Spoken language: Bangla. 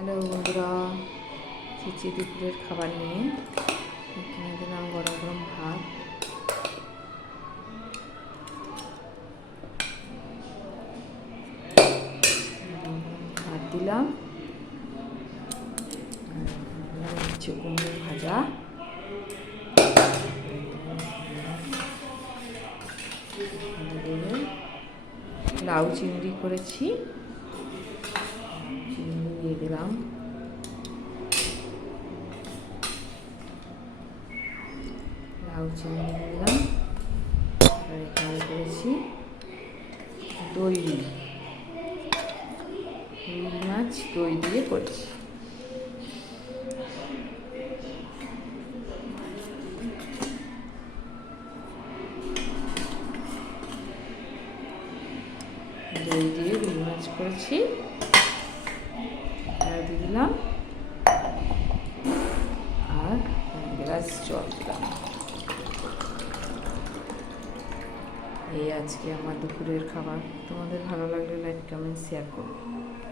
হ্যালো বন্ধুরা, চিচি দুপুরের খাবার নিয়ে এখানে দিলাম গরম গরম ভাত, দিলাম হচ্ছে কুমড়ো ভাজা, লাউ চিংড়ি করেছি, চিংড়ি দিয়ে দিলাম, লাউ চিংড়ি দিলাম। আর এখানে করেছি দই, রুই মাছ দই দিয়ে করেছি। দই দিয়ে রুই মাছ করেছি, আর দিয়ে দিলাম আর গ্লাস জল দিলাম। এই আজকে আমার দুপুরের খাবার। তোমাদের ভালো লাগলে লাইক কমেন্ট শেয়ার করো।